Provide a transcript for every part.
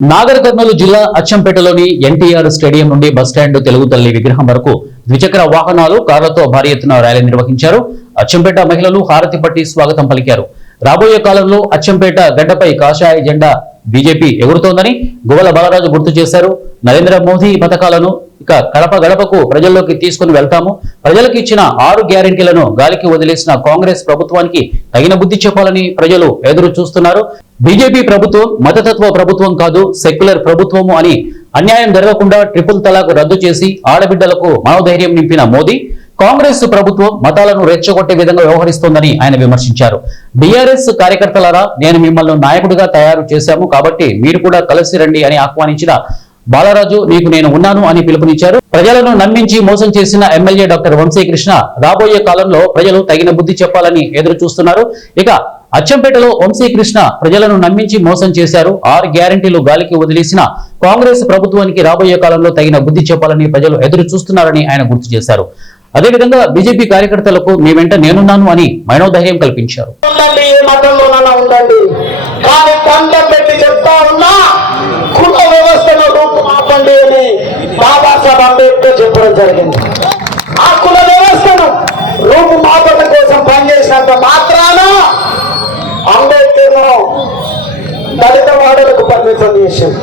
నాగర్ కర్నూలు జిల్లా అచ్చంపేటలోని ఎన్టీఆర్ స్టేడియం నుండి బస్టాండ్ తెలుగు తల్లి విగ్రహం వరకు ద్విచక్ర వాహనాలు కార్లతో భారీ ఎత్తున ర్యాలీ నిర్వహించారు. అచ్చంపేట మహిళలు హారతి పట్టి స్వాగతం పలికారు. రాబోయే కాలంలో అచ్చంపేట గడ్డపై కాషాయ జెండా బీజేపీ ఎగురుతోందని గువ్వల బాలరాజు గుర్తు చేశారు. నరేంద్ర మోదీ పథకాలను ఇక గడప గడపకు ప్రజల్లోకి తీసుకుని వెళ్తాము. ప్రజలకు ఇచ్చిన 6 గ్యారెంటీలను గాలికి వదిలేసిన కాంగ్రెస్ ప్రభుత్వానికి తగిన బుద్ధి చెప్పాలని ప్రజలు ఎదురు చూస్తున్నారు. బీజేపీ ప్రభుత్వం మతతత్వ ప్రభుత్వం కాదు, సెక్యులర్ ప్రభుత్వము అని అన్యాయం జరగకుండా ట్రిపుల్ తలాక్ రద్దు చేసి ఆడబిడ్డలకు మనోధైర్యం నింపిన మోదీ కాంగ్రెస్ ప్రభుత్వం మతాలను రెచ్చగొట్టే విధంగా వ్యవహరిస్తోందని ఆయన విమర్శించారు. బీఆర్ఎస్ కార్యకర్తలారా, నేను మిమ్మల్ని నాయకుడిగా తయారు చేశాము కాబట్టి మీరు కూడా కలిసి రండి అని ఆహ్వానించిన బాలరాజు నీకు నేను ఉన్నాను అని పిలుపునిచ్చారు. ప్రజలను నమ్మించి మోసం చేసిన ఎమ్మెల్యే డాక్టర్ వంశీకృష్ణ రాబోయే కాలంలో ప్రజలు తగిన బుద్ధి చెప్పాలని ఎదురు చూస్తున్నారు. ఇక అచ్చంపేటలో వంశీకృష్ణ ప్రజలను నమ్మించి మోసం చేశారు. 6 గ్యారెంటీలు గాలికి వదిలేసిన కాంగ్రెస్ ప్రభుత్వానికి రాబోయే కాలంలో తగిన బుద్ధి చెప్పాలని ప్రజలు ఎదురు చూస్తున్నారని ఆయన గుర్తు చేశారు. అదేవిధంగా బీజేపీ కార్యకర్తలకు మీ వెంట నేనున్నాను అని మనోధైర్యం కల్పించారు. బాబాసాహెబ్ అంబేద్కర్ చెప్పడం జరిగింది. ఆ కుల వ్యవస్థను రూపుమాపన కోసం పనిచేసినంత మాత్రాన అంబేద్కర్ దళిత వాడలకు పరిమితం చేసింది.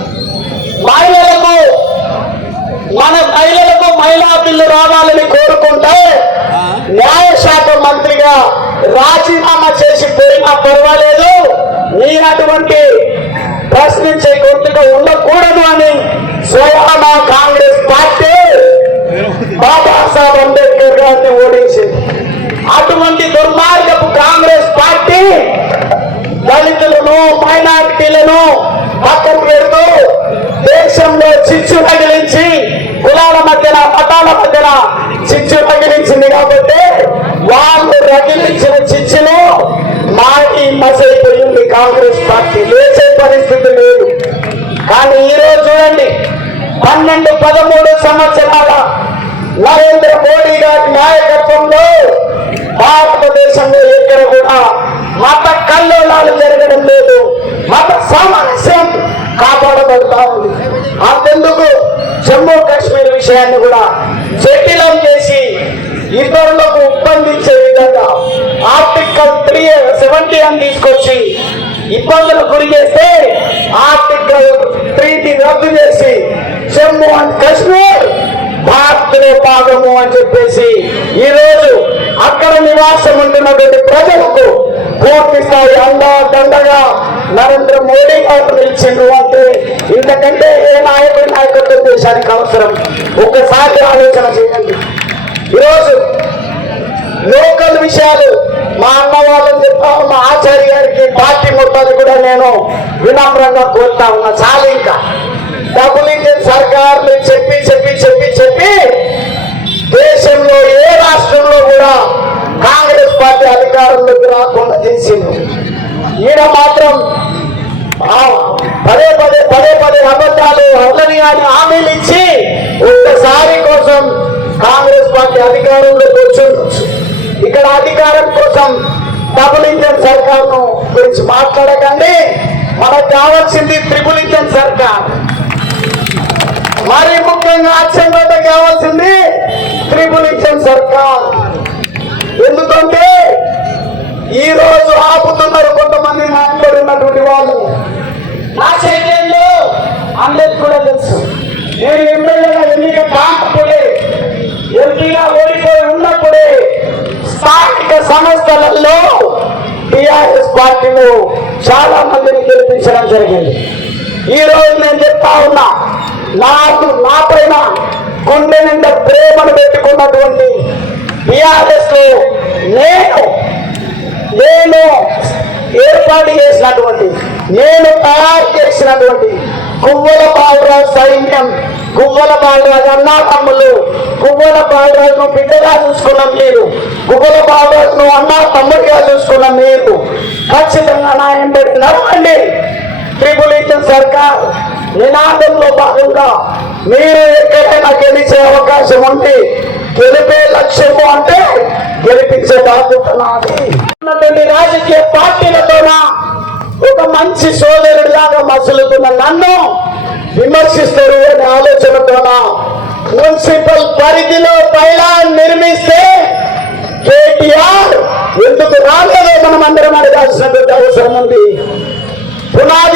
మహిళలకు మహిళా బిల్లు రావాలని కోరుకుంటే న్యాయశాఖ మంత్రిగా రాజీనామా చేసి పోయినా పర్వాలేదు, మీరటువంటి ప్రశ్నించే గొంతుగా ఉండకూడదు అని స్వయానా కాంగ్రెస్ పార్టీ బాబాసాహెబ్ అంబేద్కర్ గారిని ఓడించింది. అటువంటి దుర్మార్గపు కాంగ్రెస్ పార్టీ దళితులను మైనారిటీలను పక్కన పెడుతూ దేశంలో చిచ్చు తగిలించి కులాల మధ్యన మతాల మధ్యన చిచ్చు తగిలించింది. కాబట్టి వాళ్ళు రగిలించిన చిచ్చులో మాటి మసైపోయింది. కాంగ్రెస్ పార్టీ లేచే పరిస్థితి లేదు. కానీ ఈరోజు చూడండి, 12-13 సంవత్సరాల నరేంద్ర మోడీ గారి నాయకత్వంలో భారతదేశంలో ఎక్కడ కూడా మత కల్లోలాలు జరగడం లేదు, మత సామరస్యం కాపాడబడతా ఉంది. అంతెందుకు జమ్మూ కాశ్మీర్ విషయాన్ని కూడా జటిలం చేసి ఇతరులకు ఉప్పందించే విధంగా ఆర్టికల్ 370 అని తీసుకొచ్చి ఇబ్బందులకు గురి చేస్తే ఆర్టికల్ 3 రద్దు చేసి జమ్మూ అండ్ కాశ్మీర్ భారత్లో భాగము అని చెప్పేసి ఈరోజు అక్కడ నివాసం ఉంటున్నటువంటి ప్రజలకు పూర్తి స్థాయి అండగా నరేంద్ర మోడీ గారు నిలిచిండ్రు. అంటే ఇంతకంటే ఏ నాయకుడి నాయకత్వం దేశానికి అవసరం? ఒక్కసారి ఆలోచన చేయండి. ఈరోజు లోకల్ విషయాలు మా అన్న వాళ్ళని చెప్తా ఉన్న ఆచార్య గారికి పార్టీ మొత్తాన్ని కూడా నేను వినమ్రంగా కోరుతా ఉన్నా. చాలు, ఇంకా డబుల్ ఇంజిన్ సర్కార్లు చెప్పి చెప్పి చెప్పి చెప్పి దేశంలో ఏ రాష్ట్రంలో కూడా కాంగ్రెస్ పార్టీ అధికారంలోకి రాకుండా చేసింది. ఈయన మాత్రం పదే పదే అబద్ధాలు అవ్వని అని హామీలు ఇచ్చి ఒక్కసారి కోసం కాంగ్రెస్ పార్టీ అధికారంలోకి వచ్చి ఇక్కడ అధికారం కోసం డబుల్ ఇంజన్ సర్కార్ గురించి మాట్లాడకండి. మనకు కావాల్సింది ట్రిపుల్ ఇంజన్ సర్కార్. మరి ముఖ్యంగా అచ్చంపేట కావాల్సింది ట్రిపుల్ ఇంజన్ సర్కార్. ఎందుకంటే ఈ రోజు ఆపుతున్నారు కొంతమంది మాట్లాడినటువంటి వాళ్ళు. నా చైతన్యంలో అందరికి కూడా తెలుసు. నేను ఎమ్మెల్యేగా ఎన్నిక కాకపోతే, ఎంపీగా ఓడిపోయి ఉన్నప్పుడే స్థానిక సంస్థలలో టిఆర్ఎస్ పార్టీలో చాలా మందిని గెలిపించడం జరిగింది. ఈ రోజు నేను చెప్తా ఉన్నా, నా పైన గుండె నిండా ప్రేమను పెట్టుకున్నటువంటి టిఆర్ఎస్ లో నేను ఏర్పాటు చేసినటువంటి, నేను తయారు చేసినటువంటి గువ్వల బాలరాజు సైన్యం, గువ్వల బాలరాజు అన్నా తమ్ముళ్ళు, గువ్వల బాలరాజును బిడ్డగా చూసుకున్న మీరు, గువ్వల బాలరాజును అన్నా తమ్ముడిగా చూసుకున్న మీరు ఖచ్చితంగా నా ఎంబడి నడవండి. ట్రిపుల్ ఇంజన్ సర్కార్ నినాదంలో భాగంగా మీరు ఎక్కడైనా గెలిచే అవకాశం ఉంది. గెలిపే లక్ష్యము అంటే గెలిపించే బాధ్యత నాది. రాజకీయ పార్టీలతోన ఒక మంచి సోదరుడిలాగా మసులుతున్న నన్ను విమర్శిస్తారు అనే ఆలోచనతోన మున్సిపల్ పరిధిలో పైలాన్ నిర్మిస్తే కేటీఆర్ ఎందుకు రాలేదో మనం అందరం అడగాల్సిన అవసరం ఉంది. పునాది